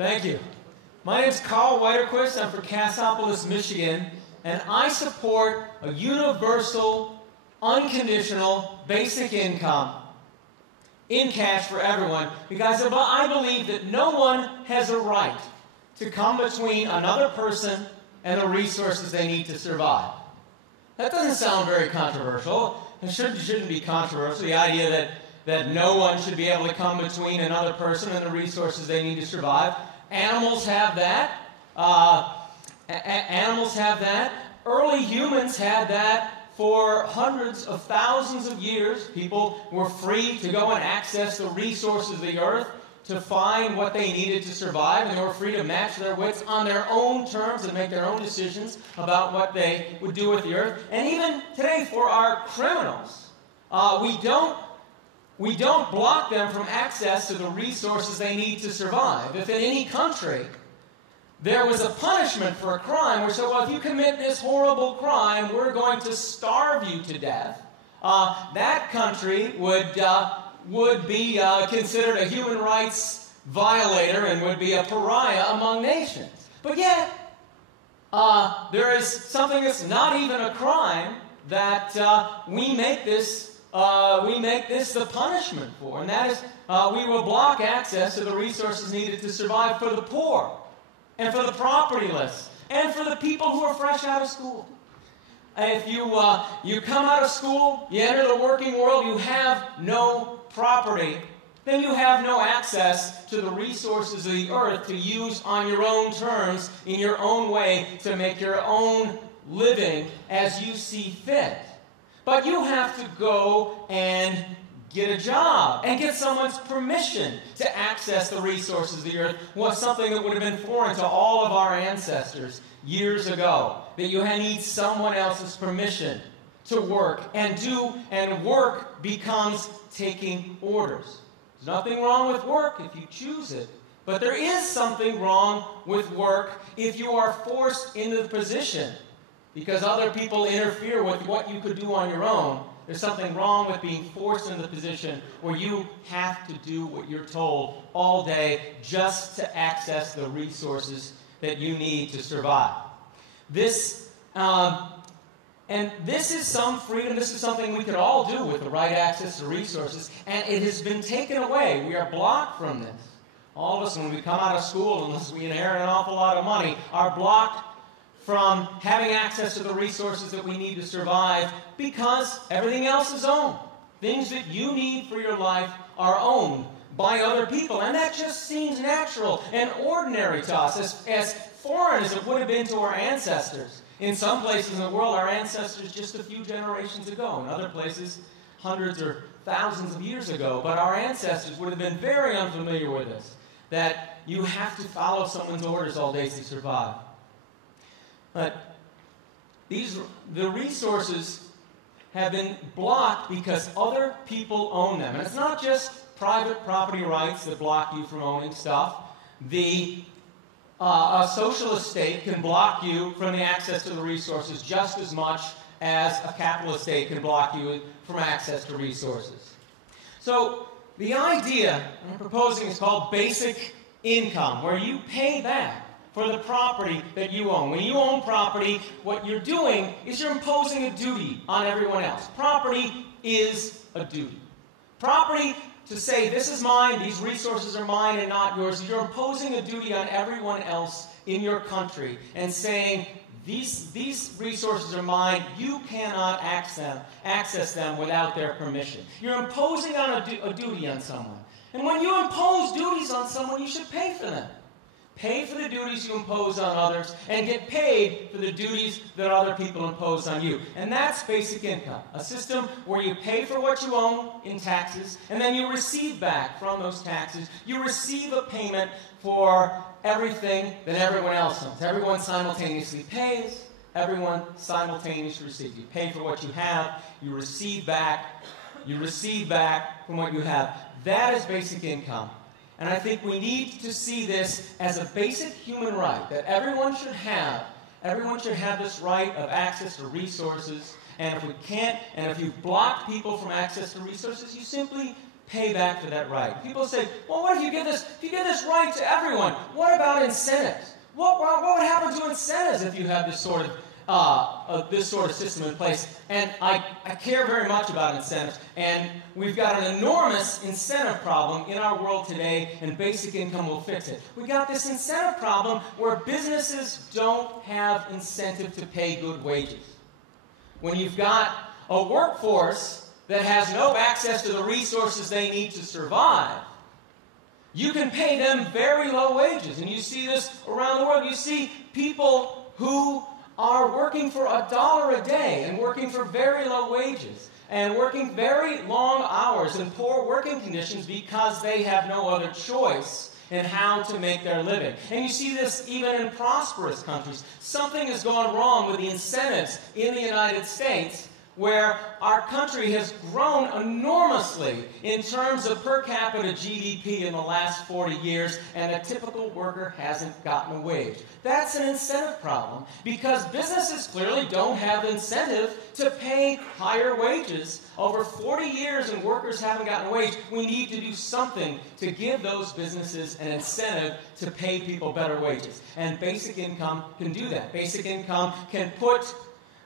Thank you. My name is Karl Widerquist. I'm from Cassopolis, Michigan, and I support a universal, unconditional, basic income in cash for everyone because I believe that no one has a right to come between another person and the resources they need to survive. That doesn't sound very controversial. It shouldn't be controversial. The idea that no one should be able to come between another person and the resources they need to survive. Animals have that. Animals have that. Early humans had that for hundreds of thousands of years. People were free to go and access the resources of the earth to find what they needed to survive, and they were free to match their wits on their own terms and make their own decisions about what they would do with the earth. And even today, for our criminals, we don't block them from access to the resources they need to survive. If in any country there was a punishment for a crime, we said, well, if you commit this horrible crime, we're going to starve you to death, that country would be considered a human rights violator and would be a pariah among nations. But yet, there is something that's not even a crime that we make this the punishment for, and that is we will block access to the resources needed to survive for the poor, and for the propertyless, and for the people who are fresh out of school. If you come out of school, you enter the working world, you have no property, then you have no access to the resources of the earth to use on your own terms, in your own way, to make your own living as you see fit. But you have to go and get a job and get someone's permission to access the resources of the earth. Was something that would have been foreign to all of our ancestors years ago. That you need someone else's permission to work and work becomes taking orders. There's nothing wrong with work if you choose it, but there is something wrong with work if you are forced into the position because other people interfere with what you could do on your own. There's something wrong with being forced into the position where you have to do what you're told all day just to access the resources that you need to survive. This is some freedom. This is something we could all do with the right access to resources, and it has been taken away. We are blocked from this. All of us, when we come out of school, unless we inherit an awful lot of money, are blocked from having access to the resources that we need to survive because everything else is owned. Things that you need for your life are owned by other people, and that just seems natural and ordinary to us, as foreign as it would have been to our ancestors. In some places in the world, our ancestors just a few generations ago. In other places, hundreds or thousands of years ago. But our ancestors would have been very unfamiliar with this, that you have to follow someone's orders all day to survive. But the resources have been blocked because other people own them. And it's not just private property rights that block you from owning stuff. A socialist state can block you from the access to the resources just as much as a capitalist state can block you from access to resources. So the idea I'm proposing is called basic income, where you pay back for the property that you own. When you own property, what you're doing is you're imposing a duty on everyone else. Property is a duty. Property, to say this is mine, these resources are mine and not yours, you're imposing a duty on everyone else in your country and saying these resources are mine, you cannot access them without their permission. You're imposing on a duty on someone. And when you impose duties on someone, you should pay for them. Pay for the duties you impose on others and get paid for the duties that other people impose on you. And that's basic income, a system where you pay for what you own in taxes and then you receive back from those taxes. You receive a payment for everything that everyone else owns. Everyone simultaneously pays, everyone simultaneously receives. You pay for what you have, you receive back from what you have. That is basic income. And I think we need to see this as a basic human right that everyone should have. Everyone should have this right of access to resources. And if we can't, and if you block people from access to resources, you simply pay back for that right. People say, well, what if you give this right to everyone? What about incentives? What would happen to incentives if you have this sort of system in place? And I care very much about incentives, and we've got an enormous incentive problem in our world today, and basic income will fix it. We got this incentive problem where businesses don't have incentive to pay good wages. When you've got a workforce that has no access to the resources they need to survive, you can pay them very low wages. And you see this around the world. You see people who are working for $1 a day and working for very low wages and working very long hours in poor working conditions because they have no other choice in how to make their living. And you see this even in prosperous countries. Something has gone wrong with the incentives in the United States, where our country has grown enormously in terms of per capita GDP in the last 40 years, and a typical worker hasn't gotten a wage. That's an incentive problem, because businesses clearly don't have incentive to pay higher wages. Over 40 years and workers haven't gotten a wage. We need to do something to give those businesses an incentive to pay people better wages. And basic income can do that. Basic income can put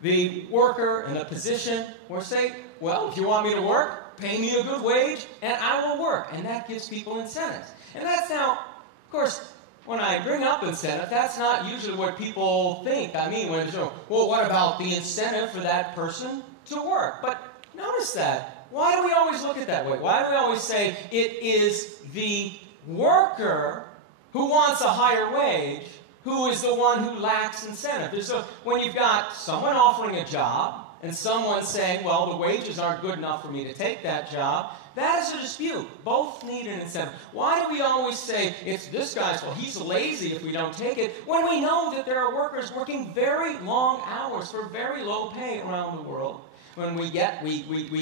the worker in a position where, say, well, if you want me to work, pay me a good wage, and I will work. And that gives people incentives. And that's now, of course, when I bring up incentive, that's not usually what people think. I mean, when well, what about the incentive for that person to work? But notice that. Why do we always look at it that way? Why do we always say it is the worker who wants a higher wage who is the one who lacks incentive? So when you've got someone offering a job and someone saying, well, the wages aren't good enough for me to take that job, that is a dispute. Both need an incentive. Why do we always say it's this guy's fault, he's lazy if we don't take it, when we know that there are workers working very long hours for very low pay around the world? When we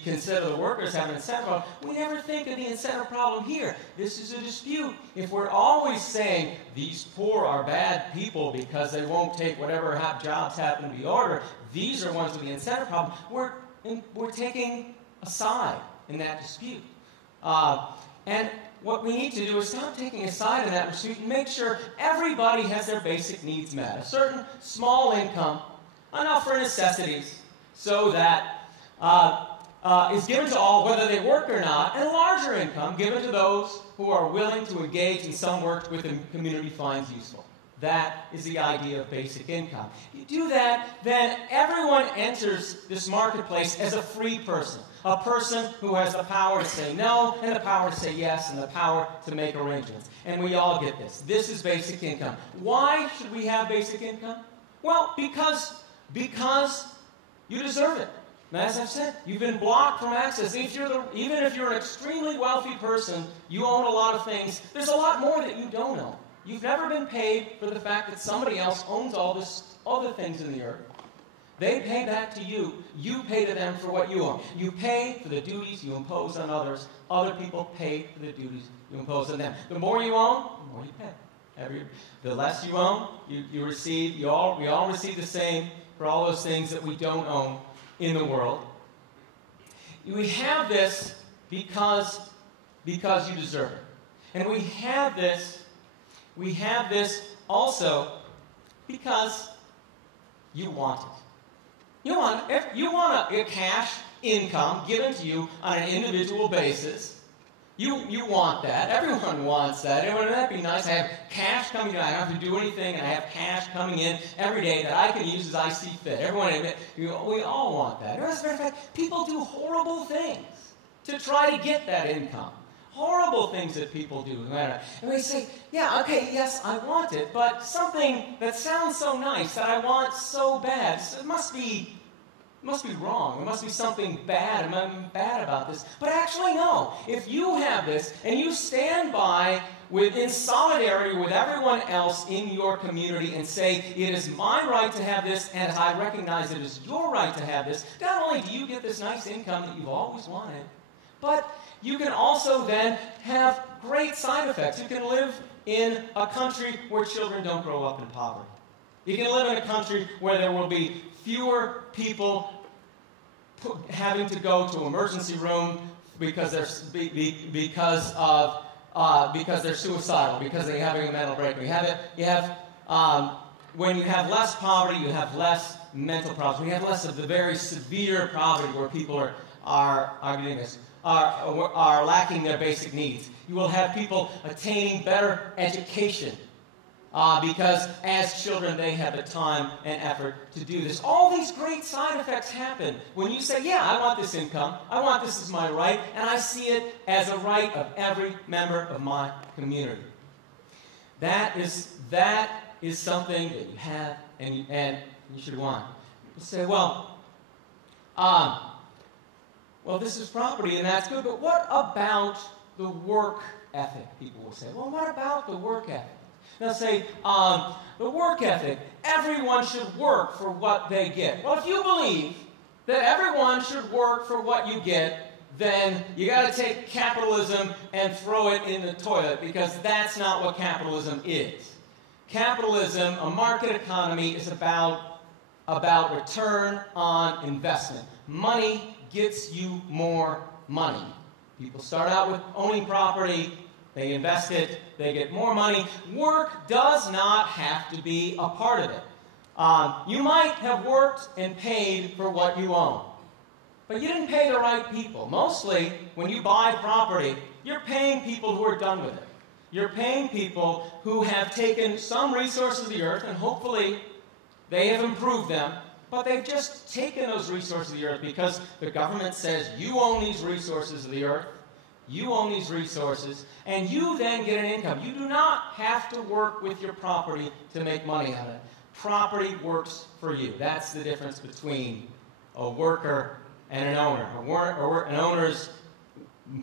consider the workers have an incentive problem, we never think of the incentive problem here. This is a dispute. If we're always saying these poor are bad people because they won't take whatever jobs happen to be ordered, these are ones with the incentive problem, we're taking a side in that dispute. And what we need to do is stop taking a side in that dispute and make sure everybody has their basic needs met. A certain small income, enough for necessities, so that is given to all, whether they work or not, and a larger income given to those who are willing to engage in some work which the community finds useful. That is the idea of basic income. You do that, then everyone enters this marketplace as a free person. A person who has the power to say no, and the power to say yes, and the power to make arrangements. And we all get this. This is basic income. Why should we have basic income? Well, because you deserve it. And as I've said, you've been blocked from access. Even if you're an extremely wealthy person, you own a lot of things. There's a lot more that you don't own. You've never been paid for the fact that somebody else owns all this other things in the earth. They pay back to you. You pay to them for what you own. You pay for the duties you impose on others. Other people pay for the duties you impose on them. The more you own, the more you pay. The less you own, you receive. We all receive the same for all those things that we don't own in the world. We have this because you deserve it. And we have this also because you want it. You want a cash income given to you on an individual basis. You want that. Everyone wants that. Wouldn't that be nice? I have cash coming in. I don't have to do anything, and I have cash coming in every day that I can use as I see fit. We all want that. As a matter of fact, people do horrible things to try to get that income. Horrible things that people do. And they say, yeah, okay, yes, I want it, but something that sounds so nice that I want so bad, it must be wrong. There must be something bad about this. But actually, no. If you have this and you stand by in solidarity with everyone else in your community and say, it is my right to have this, and I recognize it is your right to have this, not only do you get this nice income that you've always wanted, but you can also then have great side effects. You can live in a country where children don't grow up in poverty. You can live in a country where there will be fewer people having to go to an emergency room, because they're suicidal, because they're having a mental breakdown. When you have less poverty, you have less mental problems. When you have less of the very severe poverty where people are lacking their basic needs. You will have people attaining better education because as children they have the time and effort to do this. All these great side effects happen when you say, yeah, I want this income, I want this as my right, and I see it as a right of every member of my community. That is something that you have and you should want. You say, well, this is property and that's good, but what about the work ethic? People will say, well, what about the work ethic? They'll say, the work ethic, everyone should work for what they get. Well, if you believe that everyone should work for what you get, then you got to take capitalism and throw it in the toilet, because that's not what capitalism is. Capitalism, a market economy, is about return on investment. Money gets you more money. People start out with owning property, they invest it, they get more money. Work does not have to be a part of it. You might have worked and paid for what you own, but you didn't pay the right people. Mostly, when you buy property, you're paying people who are done with it. You're paying people who have taken some resources of the earth, and hopefully they have improved them, but they've just taken those resources of the earth because the government says you own these resources of the earth, you own these resources, and you then get an income. You do not have to work with your property to make money out of it. Property works for you. That's the difference between a worker and an owner. An owner's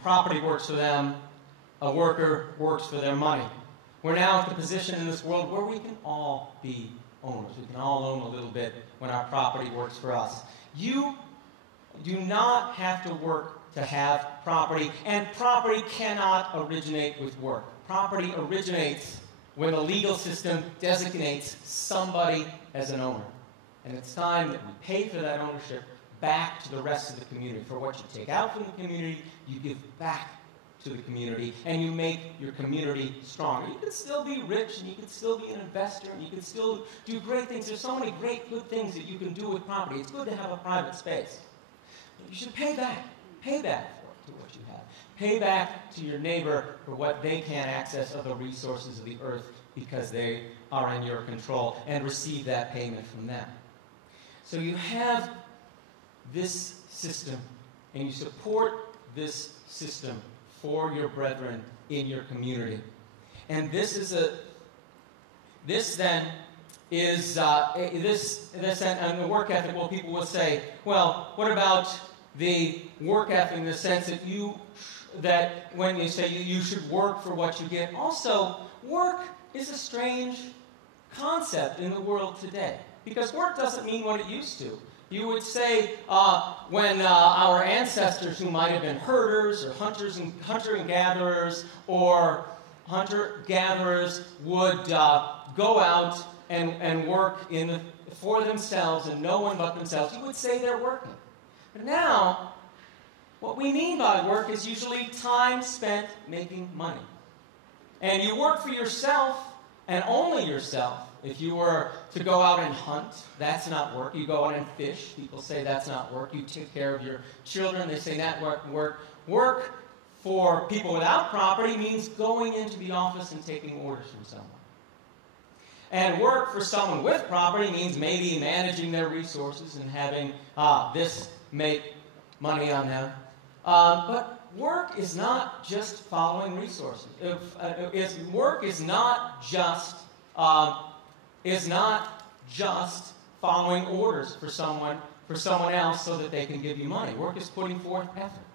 property works for them. A worker works for their money. We're now at the position in this world where we can all be owners. We can all own a little bit when our property works for us. You do not have to work to have property, and property cannot originate with work. Property originates when the legal system designates somebody as an owner. And it's time that we pay for that ownership back to the rest of the community. For what you take out from the community, you give back to the community, and you make your community stronger. You can still be rich, and you can still be an investor, and you can still do great things. There's so many great, good things that you can do with property. It's good to have a private space. But you should pay back. Pay back to what you have. Pay back to your neighbor for what they can't access of the resources of the earth because they are in your control, and receive that payment from them. So you have this system, and you support this system for your brethren in your community. And this then is and the work ethic. Well, people will say, well, what about the work ethic in the sense that when you say you should work for what you get? Also, work is a strange concept in the world today, because work doesn't mean what it used to. You would say when our ancestors, who might have been herders or hunter-gatherers would go out and work for themselves and no one but themselves, you would say they're working. But now, what we mean by work is usually time spent making money. And you work for yourself and only yourself. If you were to go out and hunt, that's not work. You go out and fish, people say that's not work. You take care of your children, they say that work. Work for people without property means going into the office and taking orders from someone. And work for someone with property means maybe managing their resources and having this make money on them. But work is not just following resources. Work is not just following orders for someone else so that they can give you money. Work is putting forth effort.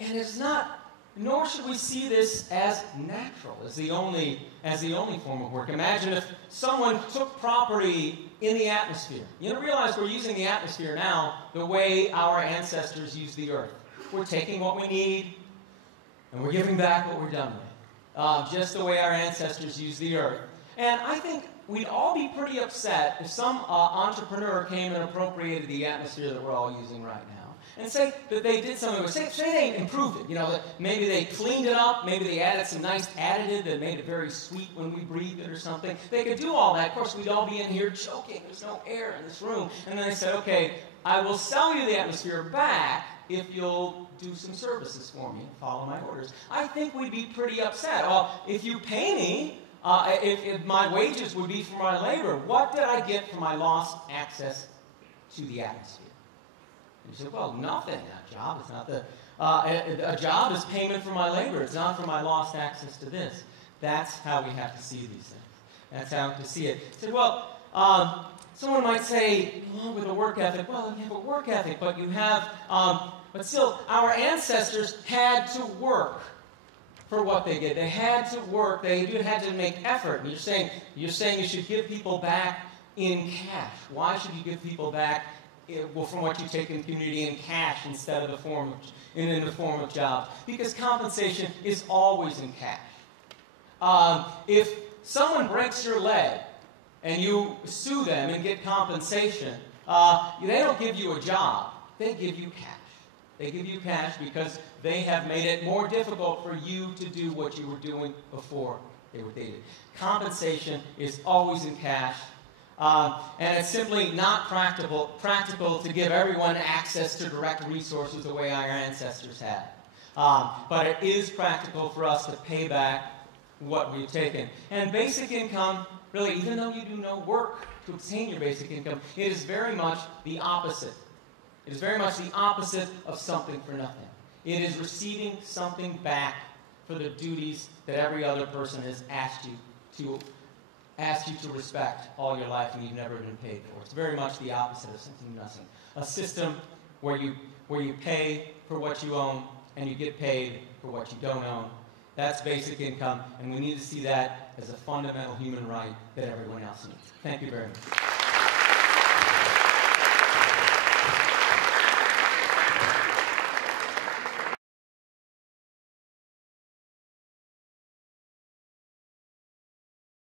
And it's not, nor should we see this as natural, as the only form of work. Imagine if someone took property in the atmosphere. You realize we're using the atmosphere now the way our ancestors used the earth. We're taking what we need, and we're giving back what we're done with. Just the way our ancestors used the earth. And I think we'd all be pretty upset if some entrepreneur came and appropriated the atmosphere that we're all using right now. And say that they did something, say they improved it, that maybe they cleaned it up, maybe they added some nice additive that made it very sweet when we breathed it or something. They could do all that. Of course, we'd all be in here choking. There's no air in this room. And then they said, okay, I will sell you the atmosphere back if you'll do some services for me and follow my orders. I think we'd be pretty upset. Well, if you pay me, if my wages would be for my labor, what did I get for my lost access to the atmosphere? You say, well, nothing. A job is not a job is payment for my labor. It's not for my lost access to this. That's how we have to see these things. That's how to see it. You say, well, someone might say, with a work ethic, well, you have a work ethic, but you have, but still, our ancestors had to work for what they did. They had to work. They had to make effort. And you're saying you should give people back in cash. Why should you give people back? From what you take in the community in cash instead of in the form of jobs. Because compensation is always in cash. If someone breaks your leg and you sue them and get compensation, they don't give you a job. They give you cash. They give you cash because they have made it more difficult for you to do what you were doing before they were dated. Compensation is always in cash. And it's simply not practical to give everyone access to direct resources the way our ancestors had. But it is practical for us to pay back what we've taken. And basic income, really, even though you do no work to obtain your basic income, it is very much the opposite. It is very much the opposite of something for nothing. It is receiving something back for the duties that every other person has asked you to respect all your life and you've never been paid for. It's very much the opposite of something nothing. A system where you pay for what you own and you get paid for what you don't own. That's basic income, and we need to see that as a fundamental human right that everyone else needs. Thank you very much.